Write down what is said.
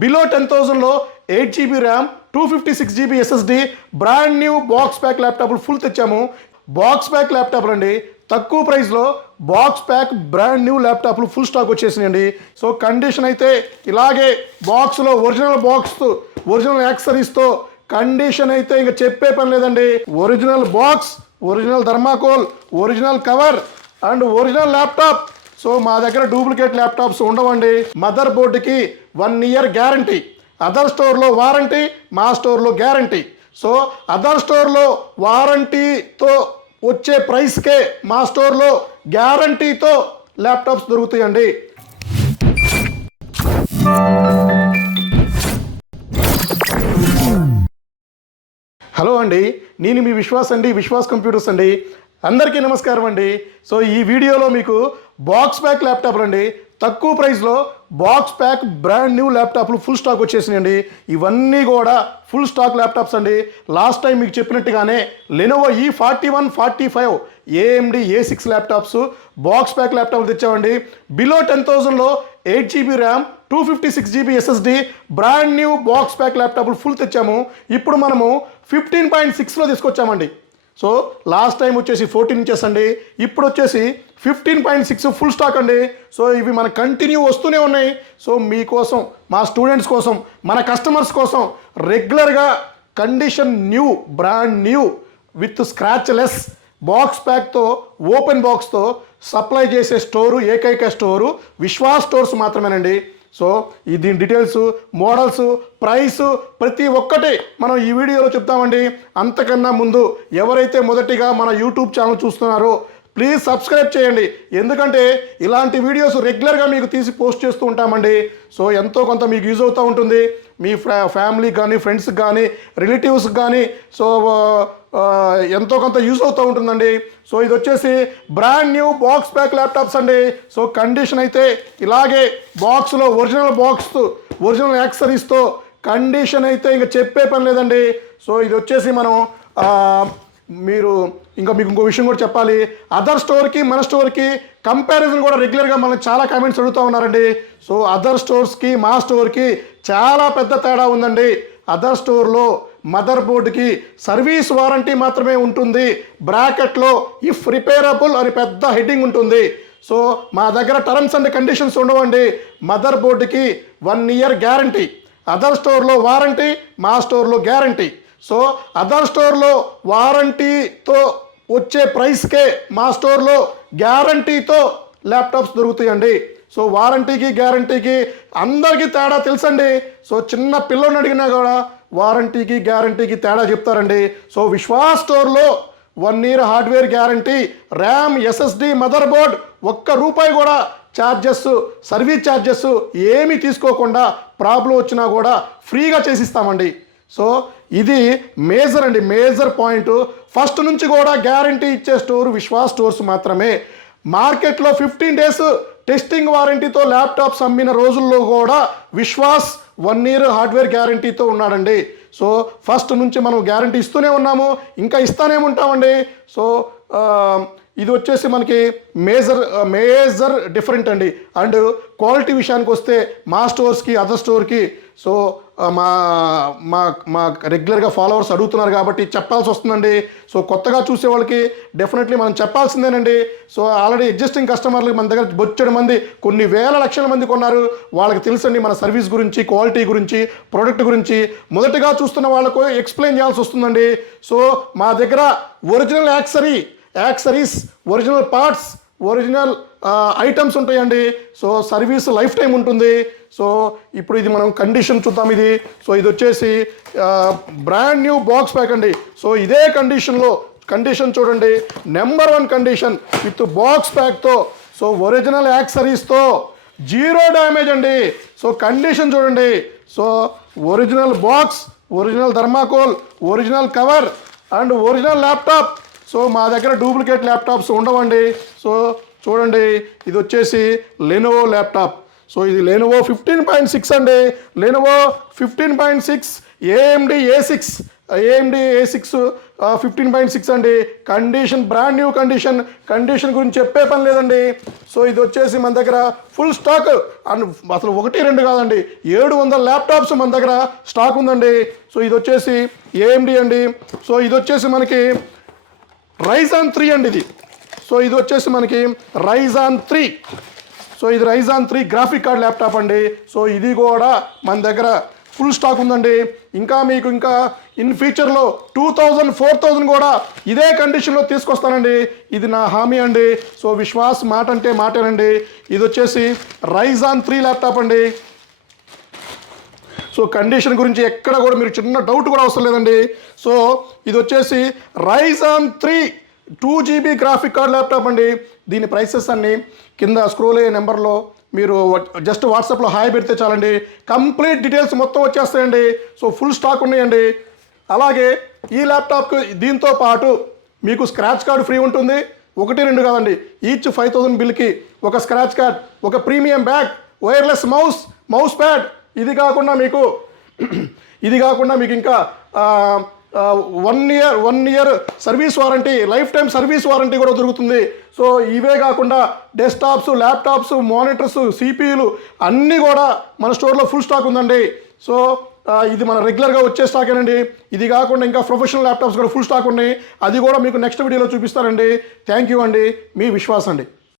Below 10,000లో 8 GB RAM 256 GB SSD brand new box pack ల్యాప్టాప్లు full తెచ్చాము. Box pack ల్యాప్టాప్లు అండి, తక్కువ ప్రైస్లో బాక్స్ ప్యాక్ బ్రాండ్ న్యూ ల్యాప్టాప్లు ఫుల్ స్టాక్ వచ్చేసినాయండి. సో కండిషన్ అయితే ఇలాగే బాక్స్లో ఒరిజినల్ బాక్స్ ఒరిజినల్ యాక్సరీస్తో కండిషన్ అయితే ఇంకా చెప్పే పని లేదండి. Original box, original thermocol, original cover and original laptop. So మా దగ్గర డూప్లికేట్ ల్యాప్టాప్స్ ఉండవండి. మదర్ బోర్డుకి 1 year గ్యారంటీ, అదర్ స్టోర్లో వారంటీ, మా స్టోర్లో గ్యారంటీ. సో అదర్ స్టోర్లో వారంటీతో వచ్చే ప్రైస్కే మా స్టోర్లో గ్యారంటీతో ల్యాప్టాప్స్ దొరుకుతాయండి. హలో అండి, నేను మీ విశ్వాస్ అండి, విశ్వాస్ కంప్యూటర్స్ అండి. అందరికీ నమస్కారం అండి. సో ఈ వీడియోలో మీకు బాక్స్ ప్యాక్ ల్యాప్టాప్లు అండి, తక్కువ ప్రైస్లో బాక్స్ ప్యాక్ బ్రాండ్ న్యూ ల్యాప్టాప్లు ఫుల్ స్టాక్ వచ్చేసినాయండి. ఇవన్నీ కూడా ఫుల్ స్టాక్ ల్యాప్టాప్స్ అండి. లాస్ట్ టైం మీకు చెప్పినట్టుగానే Lenovo E4145 AMD A6 laptops box pack ల్యాప్టాప్లు తెచ్చామండి. బిలో 10,000లో 8 GB RAM 256 GB SSD brand new box pack ల్యాప్టాప్లు ఫుల్ తెచ్చాము. ఇప్పుడు మనము 15.6లో తీసుకొచ్చామండి. సో లాస్ట్ టైం వచ్చేసి 14 ఇంచెస్ అండి, ఇప్పుడు వచ్చేసి 15.6 ఫుల్ స్టాక్ అండి. సో ఇవి మన కంటిన్యూ వస్తూనే ఉన్నాయి. సో మీకోసం, మా స్టూడెంట్స్ కోసం, మన కస్టమర్స్ కోసం రెగ్యులర్గా condition new brand new with scratchless box ప్యాక్తో ఓపెన్ బాక్స్తో సప్లై చేసే స్టోరు, ఏకైక స్టోరు విశ్వాస్ స్టోర్స్ మాత్రమేనండి. సో దీని డీటెయిల్స్, మోడల్స్, ప్రైస్ ప్రతి ఒక్కటి మనం ఈ వీడియోలో చెప్తామండి. అంతకన్నా ముందు ఎవరైతే మొదటిగా మన యూట్యూబ్ ఛానల్ చూస్తున్నారో ప్లీజ్ సబ్స్క్రైబ్ చేయండి. ఎందుకంటే ఇలాంటి వీడియోస్ రెగ్యులర్గా మీకు తీసి పోస్ట్ చేస్తూ ఉంటామండి. సో ఎంతో కొంత మీకు యూజ్ అవుతూ ఉంటుంది, మీ ఫ్యామిలీకి కానీ, ఫ్రెండ్స్కి కానీ, రిలేటివ్స్కి కానీ. సో ఎంతో కొంత యూజ్ అవుతూ ఉంటుందండి. సో ఇది వచ్చేసి brand new box pack laptops అండి. సో కండిషన్ అయితే ఇలాగే బాక్స్లో ఒరిజినల్ బాక్స్ ఒరిజినల్ యాక్సరీస్తో కండిషన్ అయితే ఇంకా చెప్పే పని లేదండి. సో ఇది వచ్చేసి మనం మీకు ఇంకో విషయం కూడా చెప్పాలి. అదర్ స్టోర్కి మన స్టోర్కి కంపారిజన్ కూడా రెగ్యులర్గా మనకు చాలా కామెంట్స్ అడుగుతూ ఉన్నారండి. సో అదర్ స్టోర్స్కి మా స్టోర్కి చాలా పెద్ద తేడా ఉందండి. అదర్ స్టోర్లో మదర్ బోర్డుకి సర్వీస్ వారంటీ మాత్రమే ఉంటుంది, బ్రాకెట్లో ఇఫ్ రిపేరబుల్ అని పెద్ద హెడ్డింగ్ ఉంటుంది. సో మా దగ్గర టర్మ్స్ అండ్ కండిషన్స్ ఉండవండి. మదర్ బోర్డుకి 1 year గ్యారంటీ, అదర్ స్టోర్లో వారంటీ, మా స్టోర్లో గ్యారంటీ. సో అదర్ స్టోర్లో వారంటీతో వచ్చే ప్రైస్కే మా స్టోర్లో గ్యారంటీతో ల్యాప్టాప్స్ దొరుకుతాయండి. సో వారంటీకి గ్యారంటీకి అందరికీ తేడా తెలుసండి. సో చిన్న పిల్లల్ని అడిగినా కూడా వారంటీకి గ్యారంటీకి తేడా చెప్తారండి. సో విశ్వాస్ స్టోర్లో 1 year hardware guarantee, RAM, SSD, mother board, ₹1 కూడా ఛార్జెస్, సర్వీస్ ఛార్జెస్ ఏమీ తీసుకోకుండా ప్రాబ్లం వచ్చినా కూడా ఫ్రీగా చేసిస్తామండి. సో ఇది మేజర్ అండి, మేజర్ పాయింట్. ఫస్ట్ నుంచి కూడా గ్యారంటీ ఇచ్చే స్టోర్ విశ్వాస్ స్టోర్స్ మాత్రమే. మార్కెట్లో 15 days టెస్టింగ్ వారంటీతో ల్యాప్టాప్స్ అమ్మిన రోజుల్లో కూడా విశ్వాస్ 1 year హార్డ్వేర్ గ్యారంటీతో ఉన్నాడండి. సో ఫస్ట్ నుంచి మనం గ్యారంటీ ఇస్తూనే ఉన్నాము, ఇంకా ఇస్తానే ఉంటామండి. సో ఇది వచ్చేసి మనకి మేజర్ డిఫరెంట్ అండి. అండ్ క్వాలిటీ విషయానికి వస్తే మా స్టోర్స్కి అదర్ స్టోర్కి సో మా మా మా రెగ్యులర్గా ఫాలోవర్స్ అడుగుతున్నారు కాబట్టి చెప్పాల్సి వస్తుందండి. సో కొత్తగా చూసే వాళ్ళకి డెఫినెట్లీ మనం చెప్పాల్సిందేనండి. సో ఆల్రెడీ ఎగ్జిస్టింగ్ కస్టమర్లు మన దగ్గర బొచ్చడి మంది, కొన్ని వేల లక్షల మంది కొన్నారు. వాళ్ళకి తెలుసండి మన సర్వీస్ గురించి, క్వాలిటీ గురించి, ప్రోడక్ట్ గురించి. మొదటగా చూస్తున్న వాళ్ళకు ఎక్స్ప్లెయిన్ చేయాల్సి వస్తుందండి. సో మా దగ్గర original accessories, original parts, original items ఉంటాయండి. సో సర్వీస్ లైఫ్ టైం ఉంటుంది. సో ఇప్పుడు ఇది మనం కండిషన్ చూద్దాం. ఇది వచ్చేసి బ్రాండ్ న్యూ బాక్స్ ప్యాక్ అండి. సో ఇదే కండిషన్ చూడండి, నెంబర్ 1 కండిషన్ విత్ బాక్స్ ప్యాక్తో, సో ఒరిజినల్ యాక్సరీస్తో, 0 డ్యామేజ్ అండి. సో కండిషన్ చూడండి. So original box, original thermocol, original cover and original laptop. So మా దగ్గర డూప్లికేట్ ల్యాప్టాప్స్ ఉండవండి. సో చూడండి, ఇది వచ్చేసి లెనోవో ల్యాప్టాప్. సో ఇది లెనోవో 15.6 అండి. Lenovo 15.6 AMD A6 AMD A6 15.6 అండి. కండిషన్ బ్రాండ్ న్యూ కండిషన్ గురించి చెప్పే పని లేదండి. సో ఇది వచ్చేసి మన దగ్గర ఫుల్ స్టాక్, అసలు 1-2 కాదండి, 700 ల్యాప్టాప్స్ మన దగ్గర స్టాక్ ఉందండి. సో ఇది వచ్చేసి AMD అండి. సో ఇది వచ్చేసి మనకి Ryzen 3 అండి ఇది. సో ఇది వచ్చేసి మనకి Ryzen 3. సో ఇది Ryzen 3 గ్రాఫిక్ కార్డ్ ల్యాప్టాప్ అండి. సో ఇది కూడా మన దగ్గర ఫుల్ స్టాక్ ఉందండి. ఇంకా మీకు ఇన్ ఫ్యూచర్లో 2000-4000 కూడా ఇదే కండిషన్లో తీసుకొస్తానండి. ఇది నా హామీ అండి. సో విశ్వాస్ మాట అంటే మాటేనండి. ఇది వచ్చేసి Ryzen 3 ల్యాప్టాప్ అండి. సో కండిషన్ గురించి ఎక్కడ కూడా మీరు చిన్న డౌట్ కూడా అవసరం లేదండి. సో ఇది వచ్చేసి Ryzen 3 2GB graphic card laptop అండి. దీని ప్రైసెస్ అన్నీ కింద స్క్రోల్ అయ్యే నెంబర్లో మీరు జస్ట్ వాట్సాప్లో హాయ్ పెడితే చాలండి, కంప్లీట్ డీటెయిల్స్ మొత్తం వచ్చేస్తాయండి. సో ఫుల్ స్టాక్ ఉన్నాయండి. అలాగే ఈ ల్యాప్టాప్కి దీంతో పాటు మీకు స్క్రాచ్ కార్డ్ ఫ్రీ ఉంటుంది. 1-2 కాదండి, ఈచ్ 5000 బిల్కి ఒక స్క్రాచ్ కార్డ్, ఒక premium bag, wireless mouse pad. ఇది కాకుండా మీకు ఇంకా 1 year service warranty, life time service warranty కూడా దొరుకుతుంది. సో ఇవే కాకుండా డెస్క్టాప్స్, ల్యాప్టాప్స్, మానిటర్స్, CPUలు అన్నీ కూడా మన స్టోర్లో ఫుల్ స్టాక్ ఉందండి. సో ఇది మన రెగ్యులర్గా వచ్చే స్టాకేనండి. ఇది కాకుండా ఇంకా ప్రొఫెషనల్ ల్యాప్టాప్స్ కూడా ఫుల్ స్టాక్ ఉన్నాయి. అది కూడా మీకు నెక్స్ట్ వీడియోలో చూపిస్తానండి. థ్యాంక్ యూ అండి. మీ విశ్వాస్ అండి.